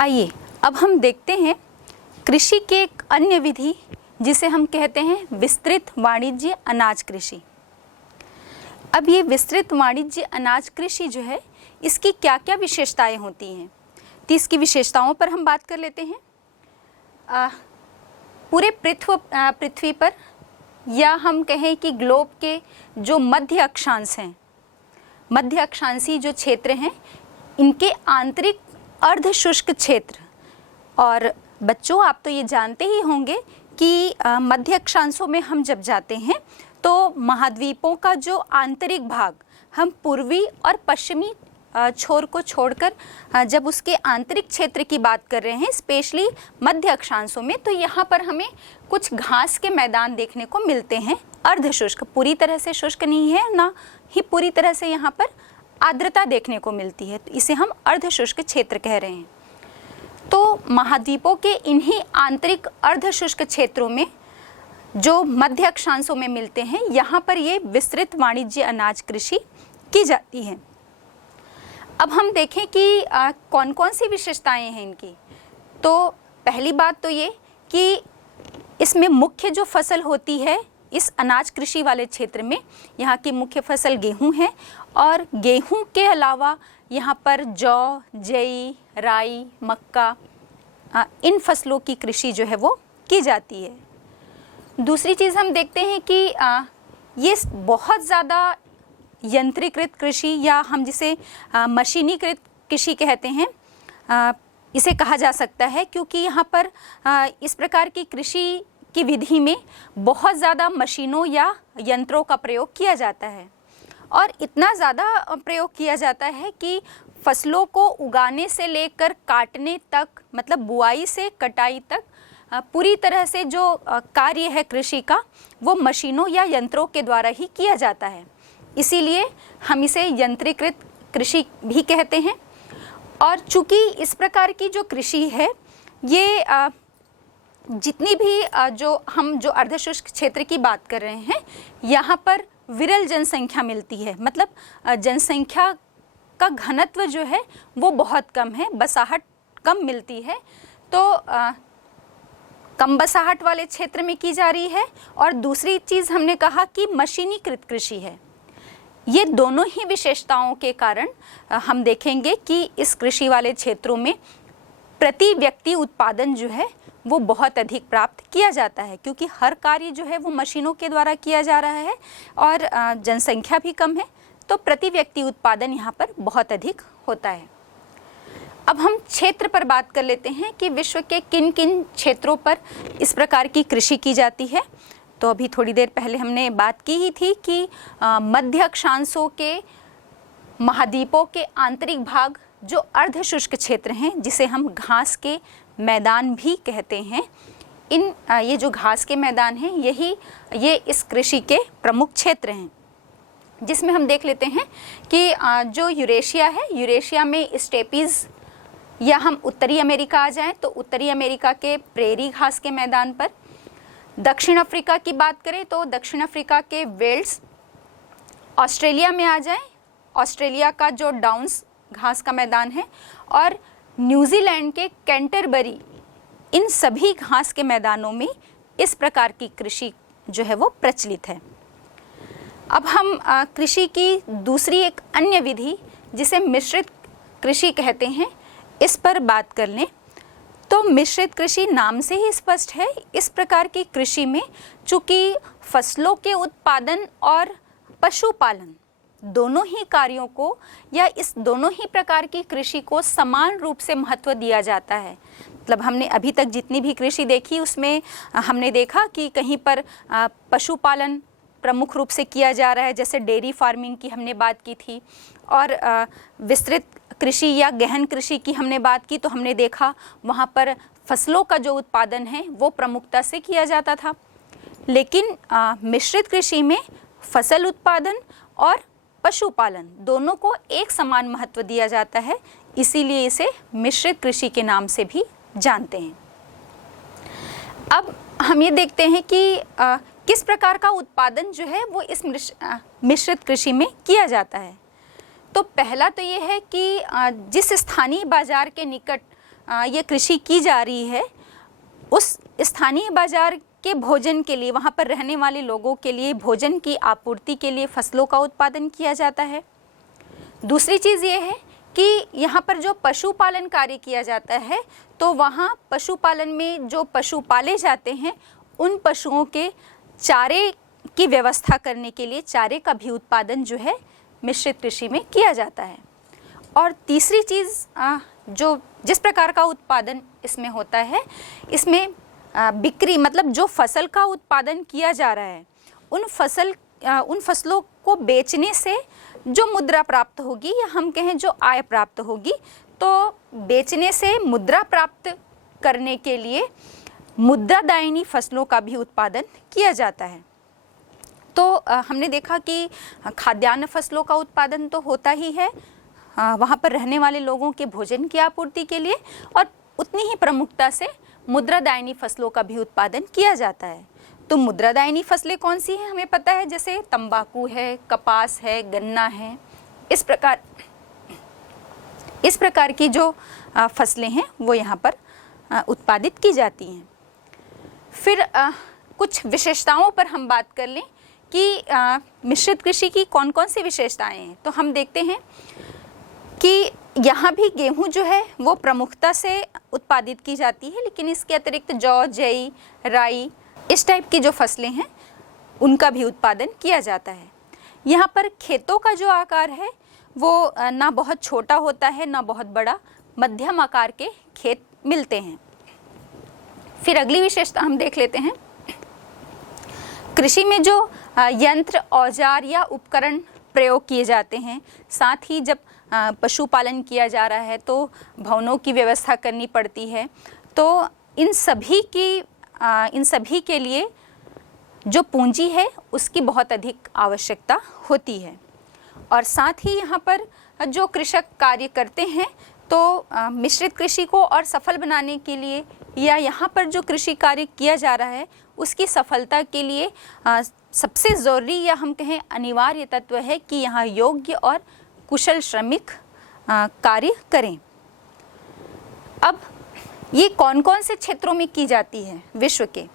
आइए अब हम देखते हैं कृषि के एक अन्य विधि जिसे हम कहते हैं विस्तृत वाणिज्य अनाज कृषि। अब ये विस्तृत वाणिज्य अनाज कृषि जो है इसकी क्या क्या विशेषताएं होती हैं, तो इसकी विशेषताओं पर हम बात कर लेते हैं। पूरे पृथ्वी पर या हम कहें कि ग्लोब के जो मध्य अक्षांश हैं, मध्य अक्षांशीय जो क्षेत्र हैं, इनके आंतरिक अर्ध शुष्क क्षेत्र, और बच्चों आप तो ये जानते ही होंगे कि मध्य अक्षांशों में हम जब जाते हैं तो महाद्वीपों का जो आंतरिक भाग, हम पूर्वी और पश्चिमी छोर को छोड़कर जब उसके आंतरिक क्षेत्र की बात कर रहे हैं, स्पेशली मध्य अक्षांशों में, तो यहाँ पर हमें कुछ घास के मैदान देखने को मिलते हैं, अर्ध शुष्क, पूरी तरह से शुष्क नहीं है, ना ही पूरी तरह से यहाँ पर आर्द्रता देखने को मिलती है, तो इसे हम अर्ध शुष्क क्षेत्र कह रहे हैं। तो महाद्वीपों के इन्हीं आंतरिक अर्ध शुष्क क्षेत्रों में जो मध्य अक्षांशों में मिलते हैं, यहाँ पर ये विस्तृत वाणिज्य अनाज कृषि की जाती है। अब हम देखें कि कौन कौन सी विशेषताएं हैं इनकी। तो पहली बात तो ये कि इसमें मुख्य जो फसल होती है इस अनाज कृषि वाले क्षेत्र में, यहाँ की मुख्य फसल गेहूं है, और गेहूं के अलावा यहाँ पर जौ, जई, राई, मक्का, इन फसलों की कृषि जो है वो की जाती है। दूसरी चीज़ हम देखते हैं कि ये बहुत ज़्यादा यंत्रीकृत कृषि, या हम जिसे मशीनीकृत कृषि कहते हैं, इसे कहा जा सकता है, क्योंकि यहाँ पर इस प्रकार की कृषि की विधि में बहुत ज़्यादा मशीनों या यंत्रों का प्रयोग किया जाता है, और इतना ज़्यादा प्रयोग किया जाता है कि फसलों को उगाने से लेकर काटने तक, मतलब बुआई से कटाई तक, पूरी तरह से जो कार्य है कृषि का वो मशीनों या यंत्रों के द्वारा ही किया जाता है। इसीलिए हम इसे यंत्रीकृत कृषि भी कहते हैं। और चूँकि इस प्रकार की जो कृषि है ये जितनी भी जो अर्धशुष्क क्षेत्र की बात कर रहे हैं, यहाँ पर विरल जनसंख्या मिलती है, मतलब जनसंख्या का घनत्व जो है वो बहुत कम है, बसाहट कम मिलती है, तो कम बसाहट वाले क्षेत्र में की जा रही है। और दूसरी चीज़ हमने कहा कि मशीनीकृत कृषि है। ये दोनों ही विशेषताओं के कारण हम देखेंगे कि इस कृषि वाले क्षेत्रों में प्रति व्यक्ति उत्पादन जो है वो बहुत अधिक प्राप्त किया जाता है, क्योंकि हर कार्य जो है वो मशीनों के द्वारा किया जा रहा है और जनसंख्या भी कम है, तो प्रति व्यक्ति उत्पादन यहाँ पर बहुत अधिक होता है। अब हम क्षेत्र पर बात कर लेते हैं कि विश्व के किन किन क्षेत्रों पर इस प्रकार की कृषि की जाती है। तो अभी थोड़ी देर पहले हमने बात की ही थी कि मध्य अक्षांशों के महाद्वीपों के आंतरिक भाग जो अर्ध शुष्क क्षेत्र हैं, जिसे हम घास के मैदान भी कहते हैं, ये जो घास के मैदान हैं ये इस कृषि के प्रमुख क्षेत्र हैं, जिसमें हम देख लेते हैं कि जो यूरेशिया है, यूरेशिया में स्टेपीज़, या हम उत्तरी अमेरिका आ जाएं तो उत्तरी अमेरिका के प्रेरी घास के मैदान पर, दक्षिण अफ्रीका की बात करें तो दक्षिण अफ्रीका के वेल्स, ऑस्ट्रेलिया में आ जाएं, ऑस्ट्रेलिया का जो डाउन्स घास का मैदान है, और न्यूजीलैंड के कैंटरबरी, इन सभी घास के मैदानों में इस प्रकार की कृषि जो है वो प्रचलित है। अब हम कृषि की दूसरी एक अन्य विधि जिसे मिश्रित कृषि कहते हैं, इस पर बात कर लें। तो मिश्रित कृषि नाम से ही स्पष्ट है, इस प्रकार की कृषि में चूँकि फसलों के उत्पादन और पशुपालन दोनों ही कार्यों को, या इस दोनों ही प्रकार की कृषि को समान रूप से महत्व दिया जाता है। मतलब हमने अभी तक जितनी भी कृषि देखी उसमें हमने देखा कि कहीं पर पशुपालन प्रमुख रूप से किया जा रहा है, जैसे डेयरी फार्मिंग की हमने बात की थी, और विस्तृत कृषि या गहन कृषि की हमने बात की तो हमने देखा वहाँ पर फसलों का जो उत्पादन है वो प्रमुखता से किया जाता था। लेकिन मिश्रित कृषि में फसल उत्पादन और पशुपालन दोनों को एक समान महत्व दिया जाता है, इसीलिए इसे मिश्रित कृषि के नाम से भी जानते हैं। अब हम ये देखते हैं कि किस प्रकार का उत्पादन जो है वो इस मिश्रित कृषि में किया जाता है। तो पहला तो ये है कि जिस स्थानीय बाजार के निकट ये कृषि की जा रही है उस स्थानीय बाजार के भोजन के लिए, वहाँ पर रहने वाले लोगों के लिए भोजन की आपूर्ति के लिए फसलों का उत्पादन किया जाता है। दूसरी चीज़ ये है कि यहाँ पर जो पशुपालन कार्य किया जाता है तो वहाँ पशुपालन में जो पशु पाले जाते हैं उन पशुओं के चारे की व्यवस्था करने के लिए चारे का भी उत्पादन जो है मिश्रित कृषि में किया जाता है। और तीसरी चीज़ जो जिस प्रकार का उत्पादन इसमें होता है, इसमें बिक्री मतलब जो फसल का उत्पादन किया जा रहा है उन फसलों को बेचने से जो मुद्रा प्राप्त होगी या हम कहें जो आय प्राप्त होगी, तो बेचने से मुद्रा प्राप्त करने के लिए मुद्रादायिनी फसलों का भी उत्पादन किया जाता है। तो हमने देखा कि खाद्यान्न फसलों का उत्पादन तो होता ही है वहाँ पर रहने वाले लोगों के भोजन की आपूर्ति के लिए, और उतनी ही प्रमुखता से मुद्रादायिनी फसलों का भी उत्पादन किया जाता है। तो मुद्रादायिनी फसलें कौन सी हैं हमें पता है, जैसे तंबाकू है, कपास है, गन्ना है। इस प्रकार की जो फसलें हैं वो यहाँ पर उत्पादित की जाती हैं। फिर कुछ विशेषताओं पर हम बात कर लें कि मिश्रित कृषि की कौन कौन सी विशेषताएं हैं। तो हम देखते हैं कि यहाँ भी गेहूँ जो है वो प्रमुखता से उत्पादित की जाती है, लेकिन इसके अतिरिक्त जौ, जई, राई, इस टाइप की जो फसलें हैं उनका भी उत्पादन किया जाता है। यहाँ पर खेतों का जो आकार है वो ना बहुत छोटा होता है ना बहुत बड़ा, मध्यम आकार के खेत मिलते हैं। फिर अगली विशेषता हम देख लेते हैं, कृषि में जो यंत्र, औजार या उपकरण प्रयोग किए जाते हैं, साथ ही जब पशुपालन किया जा रहा है तो भवनों की व्यवस्था करनी पड़ती है, तो इन सभी के लिए जो पूंजी है उसकी बहुत अधिक आवश्यकता होती है। और साथ ही यहाँ पर जो कृषक कार्य करते हैं तो मिश्रित कृषि को और सफल बनाने के लिए या यहाँ पर जो कृषि कार्य किया जा रहा है उसकी सफलता के लिए सबसे ज़रूरी या हम कहें अनिवार्य तत्व है कि यहाँ योग्य और कुशल श्रमिक कार्य करें। अब ये कौन कौन से क्षेत्रों में की जाती है विश्व के,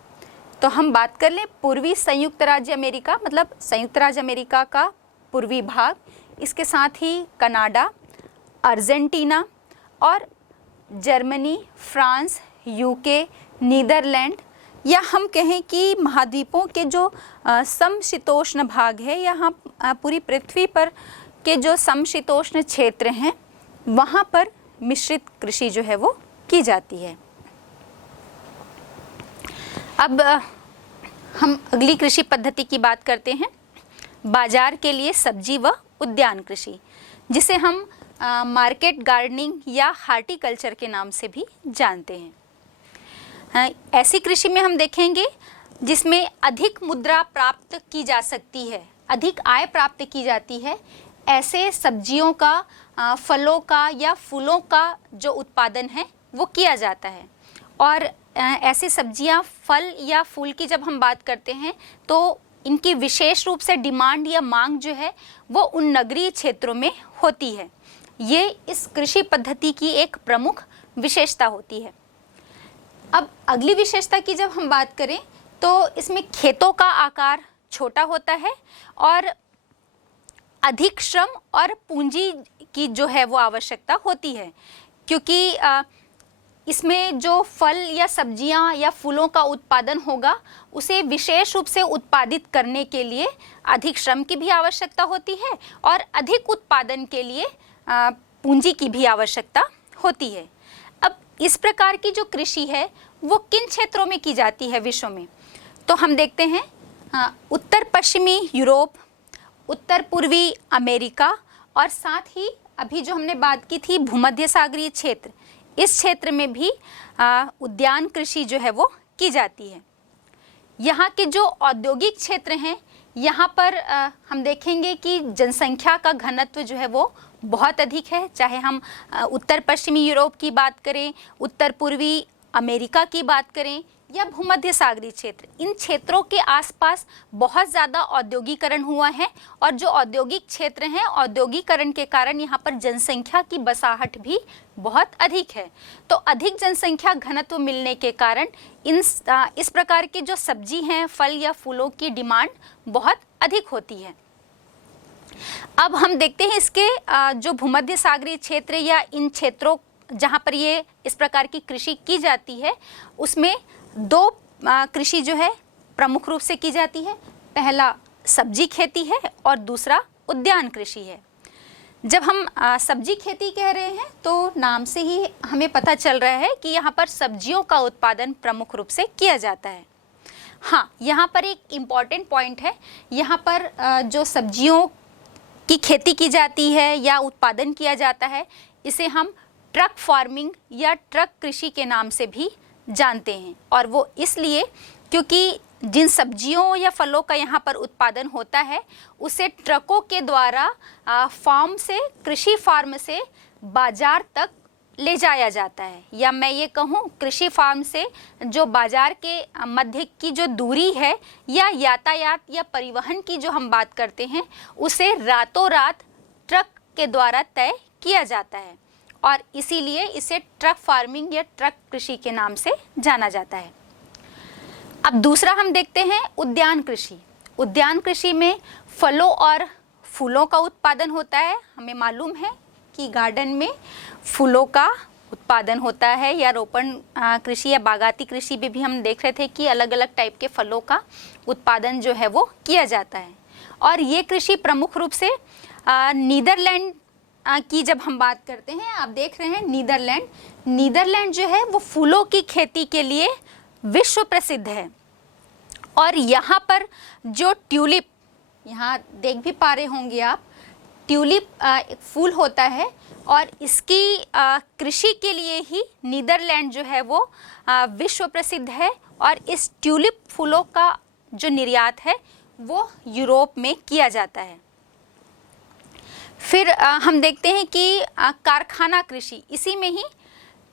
तो हम बात कर लें पूर्वी संयुक्त राज्य अमेरिका, मतलब संयुक्त राज्य अमेरिका का पूर्वी भाग, इसके साथ ही कनाडा, अर्जेंटीना और जर्मनी, फ्रांस, यूके, नीदरलैंड, या हम कहें कि महाद्वीपों के जो समशीतोष्ण भाग है, यहाँ पूरी पृथ्वी पर के जो समशीतोष्ण क्षेत्र हैं वहाँ पर मिश्रित कृषि जो है वो की जाती है। अब हम अगली कृषि पद्धति की बात करते हैं, बाजार के लिए सब्जी व उद्यान कृषि, जिसे हम मार्केट गार्डनिंग या हार्टिकल्चर के नाम से भी जानते हैं। ऐसी कृषि में हम देखेंगे जिसमें अधिक मुद्रा प्राप्त की जा सकती है, अधिक आय प्राप्त की जाती है। ऐसे सब्जियों का, फलों का या फूलों का जो उत्पादन है वो किया जाता है। और ऐसी सब्जियां, फल या फूल की जब हम बात करते हैं तो इनकी विशेष रूप से डिमांड या मांग जो है वो उन नगरीय क्षेत्रों में होती है। ये इस कृषि पद्धति की एक प्रमुख विशेषता होती है। अब अगली विशेषता की जब हम बात करें तो इसमें खेतों का आकार छोटा होता है और अधिक श्रम और पूंजी की जो है वो आवश्यकता होती है, क्योंकि इसमें जो फल या सब्जियां या फूलों का उत्पादन होगा उसे विशेष रूप से उत्पादित करने के लिए अधिक श्रम की भी आवश्यकता होती है और अधिक उत्पादन के लिए पूंजी की भी आवश्यकता होती है। अब इस प्रकार की जो कृषि है वो किन क्षेत्रों में की जाती है विश्व में, तो हम देखते हैं उत्तर पश्चिमी यूरोप, उत्तर पूर्वी अमेरिका और साथ ही अभी जो हमने बात की थी भूमध्य सागरीय क्षेत्र, इस क्षेत्र में भी उद्यान कृषि जो है वो की जाती है। यहाँ के जो औद्योगिक क्षेत्र हैं यहाँ पर हम देखेंगे कि जनसंख्या का घनत्व जो है वो बहुत अधिक है, चाहे हम उत्तर पश्चिमी यूरोप की बात करें, उत्तर पूर्वी अमेरिका की बात करें या भूमध्य सागरीय क्षेत्र, इन क्षेत्रों के आसपास बहुत ज़्यादा औद्योगिकरण हुआ है और जो औद्योगिक क्षेत्र हैं, औद्योगिकरण के कारण यहाँ पर जनसंख्या की बसाहट भी बहुत अधिक है। तो अधिक जनसंख्या घनत्व मिलने के कारण इस प्रकार की जो सब्जी हैं, फल या फूलों की डिमांड बहुत अधिक होती है। अब हम देखते हैं इसके जो भूमध्य सागरीय क्षेत्र या इन क्षेत्रों जहाँ पर ये इस प्रकार की कृषि की जाती है, उसमें दो कृषि जो है प्रमुख रूप से की जाती है। पहला सब्जी खेती है और दूसरा उद्यान कृषि है। जब हम सब्जी खेती कह रहे हैं तो नाम से ही हमें पता चल रहा है कि यहाँ पर सब्जियों का उत्पादन प्रमुख रूप से किया जाता है। हाँ, यहाँ पर एक इम्पॉर्टेंट पॉइंट है, यहाँ पर जो सब्जियों की खेती की जाती है या उत्पादन किया जाता है, इसे हम ट्रक फार्मिंग या ट्रक कृषि के नाम से भी जानते हैं। और वो इसलिए क्योंकि जिन सब्जियों या फलों का यहाँ पर उत्पादन होता है उसे ट्रकों के द्वारा फार्म से, कृषि फार्म से बाजार तक ले जाया जाता है, या मैं ये कहूँ कृषि फार्म से जो बाजार के मध्य की जो दूरी है या यातायात या परिवहन की जो हम बात करते हैं, उसे रातों रात ट्रक के द्वारा तय किया जाता है और इसीलिए इसे ट्रक फार्मिंग या ट्रक कृषि के नाम से जाना जाता है। अब दूसरा हम देखते हैं उद्यान कृषि। उद्यान कृषि में फलों और फूलों का उत्पादन होता है। हमें मालूम है कि गार्डन में फूलों का उत्पादन होता है, या रोपण कृषि या बागाती कृषि में भी हम देख रहे थे कि अलग अलग टाइप के फलों का उत्पादन जो है वो किया जाता है। और ये कृषि प्रमुख रूप से नीदरलैंड की जब हम बात करते हैं, आप देख रहे हैं नीदरलैंड जो है वो फूलों की खेती के लिए विश्व प्रसिद्ध है। और यहाँ पर जो ट्यूलिप, यहाँ देख भी पा रहे होंगे आप, ट्यूलिप एक फूल होता है और इसकी कृषि के लिए ही नीदरलैंड जो है वो विश्व प्रसिद्ध है। और इस ट्यूलिप फूलों का जो निर्यात है वो यूरोप में किया जाता है। फिर हम देखते हैं कि कारखाना कृषि, इसी में ही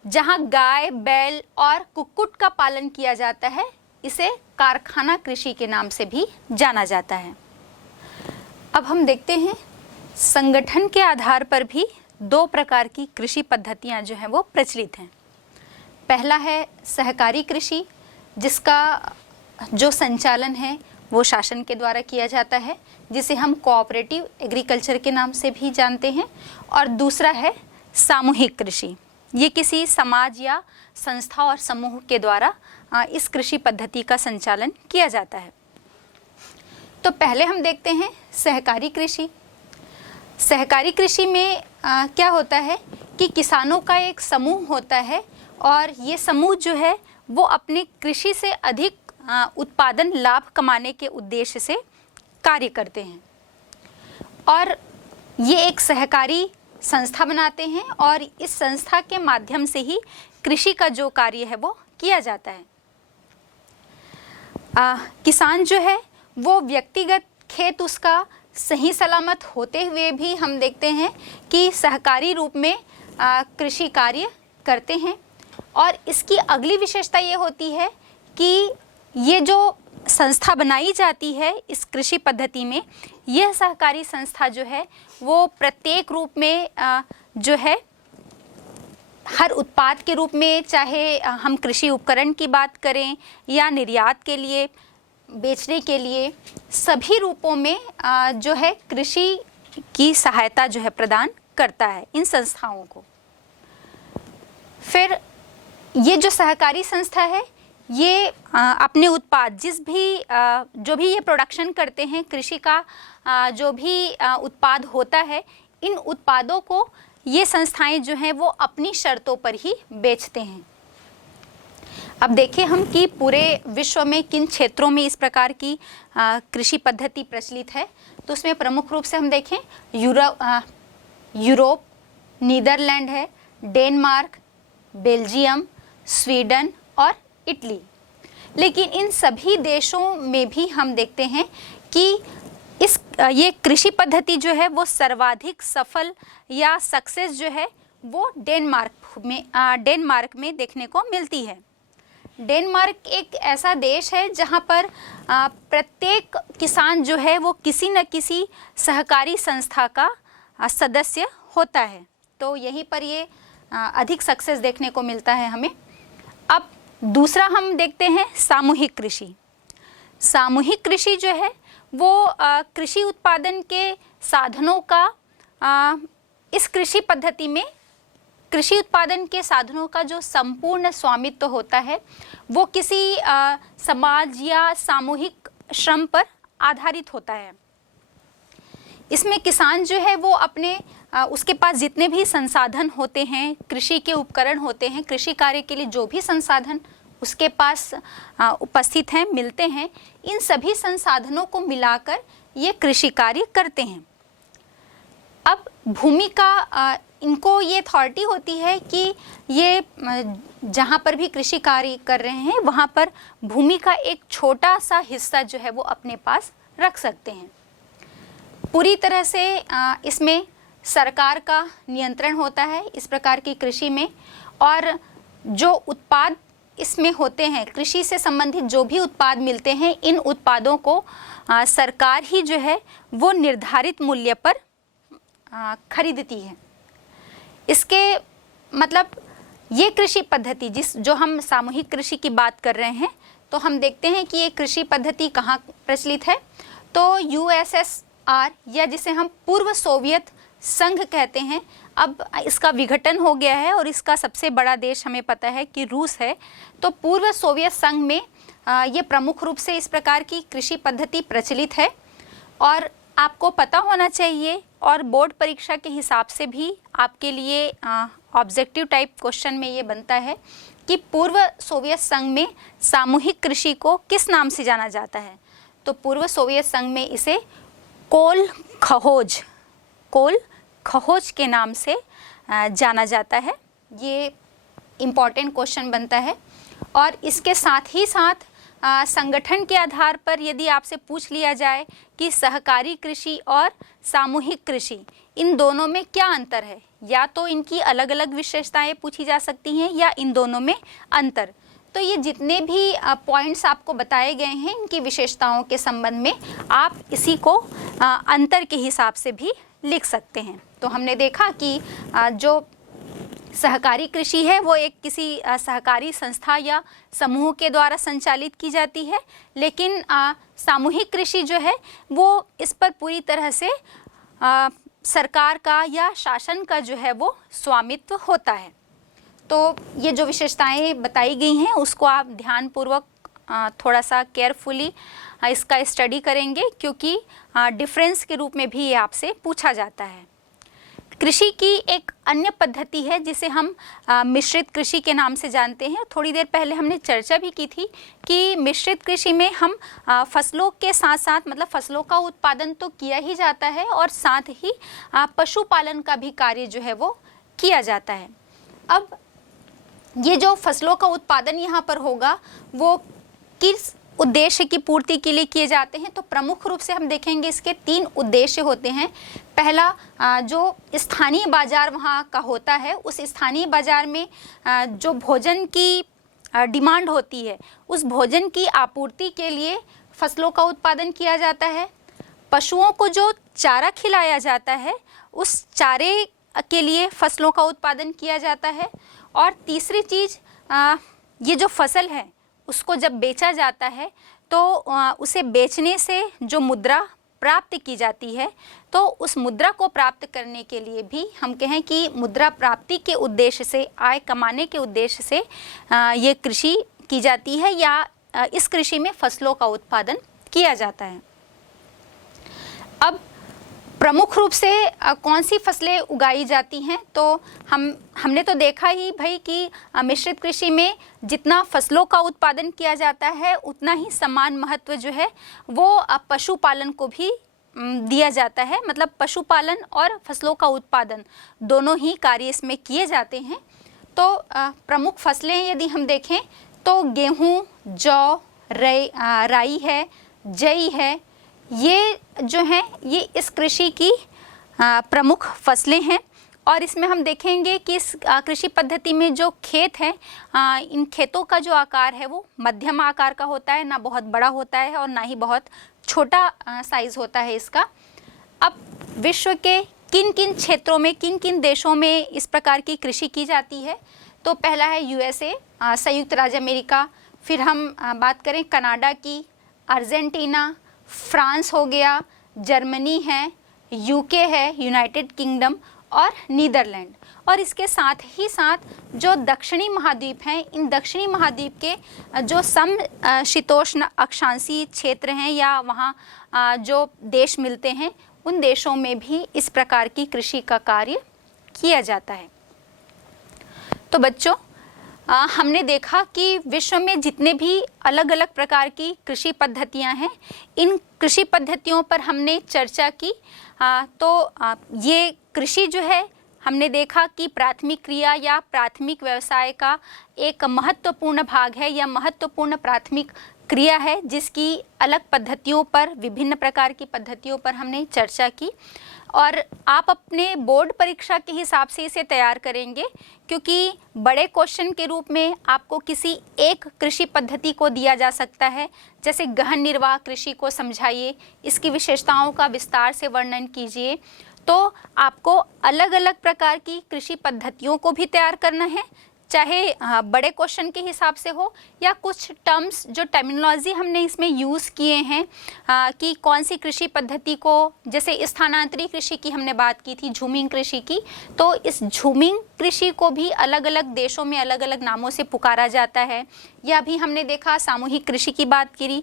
जहाँ गाय, बैल और कुक्कुट का पालन किया जाता है, इसे कारखाना कृषि के नाम से भी जाना जाता है। अब हम देखते हैं संगठन के आधार पर भी दो प्रकार की कृषि पद्धतियाँ जो हैं वो प्रचलित हैं। पहला है सहकारी कृषि, जिसका जो संचालन है वो शासन के द्वारा किया जाता है, जिसे हम कोऑपरेटिव एग्रीकल्चर के नाम से भी जानते हैं। और दूसरा है सामूहिक कृषि, ये किसी समाज या संस्था और समूह के द्वारा इस कृषि पद्धति का संचालन किया जाता है। तो पहले हम देखते हैं सहकारी कृषि। सहकारी कृषि में क्या होता है कि किसानों का एक समूह होता है और ये समूह जो है वो अपने कृषि से अधिक उत्पादन लाभ कमाने के उद्देश्य से कार्य करते हैं और ये एक सहकारी संस्था बनाते हैं और इस संस्था के माध्यम से ही कृषि का जो कार्य है वो किया जाता है। किसान जो है वो व्यक्तिगत खेत उसका सही सलामत होते हुए भी हम देखते हैं कि सहकारी रूप में कृषि कार्य करते हैं। और इसकी अगली विशेषता ये होती है कि ये जो संस्था बनाई जाती है इस कृषि पद्धति में, यह सहकारी संस्था जो है वो प्रत्येक रूप में जो है हर उत्पाद के रूप में, चाहे हम कृषि उपकरण की बात करें या निर्यात के लिए, बेचने के लिए, सभी रूपों में जो है कृषि की सहायता जो है प्रदान करता है इन संस्थाओं को। फिर ये जो सहकारी संस्था है ये अपने उत्पाद जो भी ये प्रोडक्शन करते हैं, कृषि का जो भी उत्पाद होता है, इन उत्पादों को ये संस्थाएं जो हैं वो अपनी शर्तों पर ही बेचते हैं। अब देखें हम कि पूरे विश्व में किन क्षेत्रों में इस प्रकार की कृषि पद्धति प्रचलित है, तो उसमें प्रमुख रूप से हम देखें यूरोप, नीदरलैंड है, डेनमार्क, बेल्जियम, स्वीडन और इटली। लेकिन इन सभी देशों में भी हम देखते हैं कि ये कृषि पद्धति जो है वो सर्वाधिक सफल या सक्सेस जो है वो डेनमार्क में देखने को मिलती है। डेनमार्क एक ऐसा देश है जहाँ पर प्रत्येक किसान जो है वो किसी न किसी सहकारी संस्था का सदस्य होता है। तो यहीं पर ये अधिक सक्सेस देखने को मिलता है हमें। अब दूसरा हम देखते हैं सामूहिक कृषि। सामूहिक कृषि जो है वो कृषि उत्पादन के साधनों का इस कृषि पद्धति में कृषि उत्पादन के साधनों का जो संपूर्ण स्वामित्व होता है वो किसी समाज या सामूहिक श्रम पर आधारित होता है। इसमें किसान जो है वो अपने उसके पास जितने भी संसाधन होते हैं, कृषि के उपकरण होते हैं, कृषि कार्य के लिए जो भी संसाधन उसके पास उपस्थित हैं, मिलते हैं, इन सभी संसाधनों को मिलाकर ये कृषि कार्य करते हैं। अब भूमि का इनको ये अथॉरिटी होती है कि ये जहाँ पर भी कृषि कार्य कर रहे हैं वहाँ पर भूमि का एक छोटा सा हिस्सा जो है वो अपने पास रख सकते हैं। पूरी तरह से इसमें सरकार का नियंत्रण होता है इस प्रकार की कृषि में, और जो उत्पाद इसमें होते हैं, कृषि से संबंधित जो भी उत्पाद मिलते हैं, इन उत्पादों को सरकार ही जो है वो निर्धारित मूल्य पर खरीदती है। इसके मतलब ये कृषि पद्धति जो हम सामूहिक कृषि की बात कर रहे हैं, तो हम देखते हैं कि ये कृषि पद्धति कहाँ प्रचलित है। तो यूएसएसआर या जिसे हम पूर्व सोवियत संघ कहते हैं, अब इसका विघटन हो गया है और इसका सबसे बड़ा देश हमें पता है कि रूस है। तो पूर्व सोवियत संघ में ये प्रमुख रूप से इस प्रकार की कृषि पद्धति प्रचलित है। और आपको पता होना चाहिए, और बोर्ड परीक्षा के हिसाब से भी आपके लिए ऑब्जेक्टिव टाइप क्वेश्चन में ये बनता है कि पूर्व सोवियत संघ में सामूहिक कृषि को किस नाम से जाना जाता है। तो पूर्व सोवियत संघ में इसे कोल खहोज के नाम से जाना जाता है। ये इम्पॉर्टेंट क्वेश्चन बनता है। और इसके साथ ही साथ संगठन के आधार पर यदि आपसे पूछ लिया जाए कि सहकारी कृषि और सामूहिक कृषि इन दोनों में क्या अंतर है, या तो इनकी अलग अलग विशेषताएं पूछी जा सकती हैं या इन दोनों में अंतर। तो ये जितने भी पॉइंट्स आपको बताए गए हैं इनकी विशेषताओं के संबंध में आप इसी को अंतर के हिसाब से भी लिख सकते हैं। तो हमने देखा कि जो सहकारी कृषि है वो एक किसी सहकारी संस्था या समूह के द्वारा संचालित की जाती है, लेकिन सामूहिक कृषि जो है वो इस पर पूरी तरह से सरकार का या शासन का जो है वो स्वामित्व होता है। तो ये जो विशेषताएं बताई गई हैं उसको आप ध्यानपूर्वक थोड़ा सा केयरफुली इसका स्टडी करेंगे, क्योंकि डिफरेंस के रूप में भी ये आपसे पूछा जाता है। कृषि की एक अन्य पद्धति है जिसे हम मिश्रित कृषि के नाम से जानते हैं। थोड़ी देर पहले हमने चर्चा भी की थी कि मिश्रित कृषि में हम फसलों के साथ साथ मतलब फसलों का उत्पादन तो किया ही जाता है और साथ ही पशुपालन का भी कार्य जो है वो किया जाता है। अब ये जो फसलों का उत्पादन यहाँ पर होगा वो किस उद्देश्य की पूर्ति के लिए किए जाते हैं, तो प्रमुख रूप से हम देखेंगे इसके 3 उद्देश्य होते हैं। पहला, जो स्थानीय बाजार वहाँ का होता है, उस स्थानीय बाजार में जो भोजन की डिमांड होती है उस भोजन की आपूर्ति के लिए फसलों का उत्पादन किया जाता है। पशुओं को जो चारा खिलाया जाता है उस चारे के लिए फसलों का उत्पादन किया जाता है। और तीसरी चीज़, ये जो फसल है उसको जब बेचा जाता है तो उसे बेचने से जो मुद्रा प्राप्त की जाती है, तो उस मुद्रा को प्राप्त करने के लिए भी हम कहें कि मुद्रा प्राप्ति के उद्देश्य से, आय कमाने के उद्देश्य से ये कृषि की जाती है या इस कृषि में फसलों का उत्पादन किया जाता है। अब प्रमुख रूप से कौन सी फसलें उगाई जाती हैं, तो हमने तो देखा ही भाई कि मिश्रित कृषि में जितना फसलों का उत्पादन किया जाता है उतना ही समान महत्व जो है वो पशुपालन को भी दिया जाता है। मतलब पशुपालन और फसलों का उत्पादन दोनों ही कार्य इसमें किए जाते हैं। तो प्रमुख फसलें यदि हम देखें तो गेहूँ, जौ, राई है, जई है, ये जो हैं ये इस कृषि की प्रमुख फसलें हैं। और इसमें हम देखेंगे कि इस कृषि पद्धति में जो खेत हैं, इन खेतों का जो आकार है वो मध्यम आकार का होता है, ना बहुत बड़ा होता है और ना ही बहुत छोटा साइज होता है इसका। अब विश्व के किन किन क्षेत्रों में, किन किन देशों में इस प्रकार की कृषि की जाती है, तो पहला है यूएसए, संयुक्त राज्य अमेरिका, फिर हम बात करें कनाडा की, अर्जेंटीना, फ्रांस हो गया, जर्मनी है, यूके है, यूनाइटेड किंगडम और नीदरलैंड। और इसके साथ ही साथ जो दक्षिणी महाद्वीप हैं, इन दक्षिणी महाद्वीप के जो समशीतोष्ण अक्षांशीय क्षेत्र हैं या वहाँ जो देश मिलते हैं, उन देशों में भी इस प्रकार की कृषि का कार्य किया जाता है। तो बच्चों, हमने देखा कि विश्व में जितने भी अलग अलग प्रकार की कृषि पद्धतियां हैं, इन कृषि पद्धतियों पर हमने चर्चा की। तो ये कृषि जो है, हमने देखा कि प्राथमिक क्रिया या प्राथमिक व्यवसाय का एक महत्वपूर्ण भाग है या महत्वपूर्ण प्राथमिक क्रिया है, जिसकी अलग पद्धतियों पर, विभिन्न प्रकार की पद्धतियों पर हमने चर्चा की। और आप अपने बोर्ड परीक्षा के हिसाब से इसे तैयार करेंगे, क्योंकि बड़े क्वेश्चन के रूप में आपको किसी एक कृषि पद्धति को दिया जा सकता है। जैसे गहन निर्वाह कृषि को समझाइए, इसकी विशेषताओं का विस्तार से वर्णन कीजिए। तो आपको अलग अलग प्रकार की कृषि पद्धतियों को भी तैयार करना है, चाहे बड़े क्वेश्चन के हिसाब से हो या कुछ टर्म्स, जो टर्मिनोलॉजी हमने इसमें यूज़ किए हैं कि कौन सी कृषि पद्धति को, जैसे स्थानांतरी कृषि की हमने बात की थी, झूमिंग कृषि की, तो इस झूमिंग कृषि को भी अलग अलग देशों में अलग अलग नामों से पुकारा जाता है। या भी हमने देखा सामूहिक कृषि की बात करी,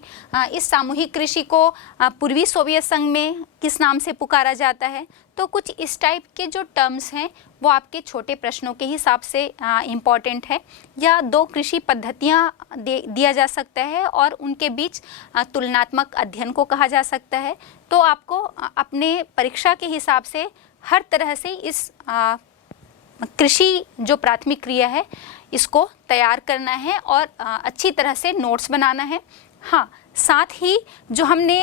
इस सामूहिक कृषि को पूर्वी सोवियत संघ में किस नाम से पुकारा जाता है। तो कुछ इस टाइप के जो टर्म्स हैं वो आपके छोटे प्रश्नों के हिसाब से इम्पॉर्टेंट है। या दो कृषि पद्धतियाँ दिया जा सकता है और उनके बीच तुलनात्मक अध्ययन को कहा जा सकता है। तो आपको अपने परीक्षा के हिसाब से हर तरह से इस कृषि जो प्राथमिक क्रिया है इसको तैयार करना है और अच्छी तरह से नोट्स बनाना है। हाँ, साथ ही जो हमने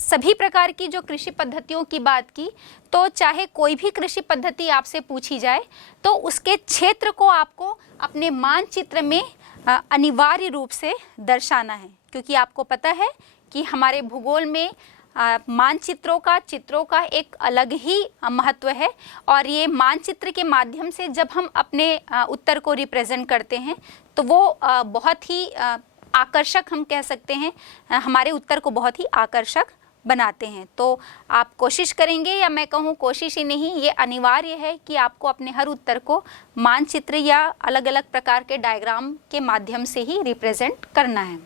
सभी प्रकार की जो कृषि पद्धतियों की बात की, तो चाहे कोई भी कृषि पद्धति आपसे पूछी जाए तो उसके क्षेत्र को आपको अपने मानचित्र में अनिवार्य रूप से दर्शाना है, क्योंकि आपको पता है कि हमारे भूगोल में मानचित्रों का, चित्रों का एक अलग ही महत्व है। और ये मानचित्र के माध्यम से जब हम अपने उत्तर को रिप्रेजेंट करते हैं तो वो बहुत ही आकर्षक, हम कह सकते हैं, हमारे उत्तर को बहुत ही आकर्षक बनाते हैं। तो आप कोशिश करेंगे, या मैं कहूँ कोशिश ही नहीं, ये अनिवार्य है कि आपको अपने हर उत्तर को मानचित्र या अलग अलग प्रकार के डायग्राम के माध्यम से ही रिप्रेजेंट करना है।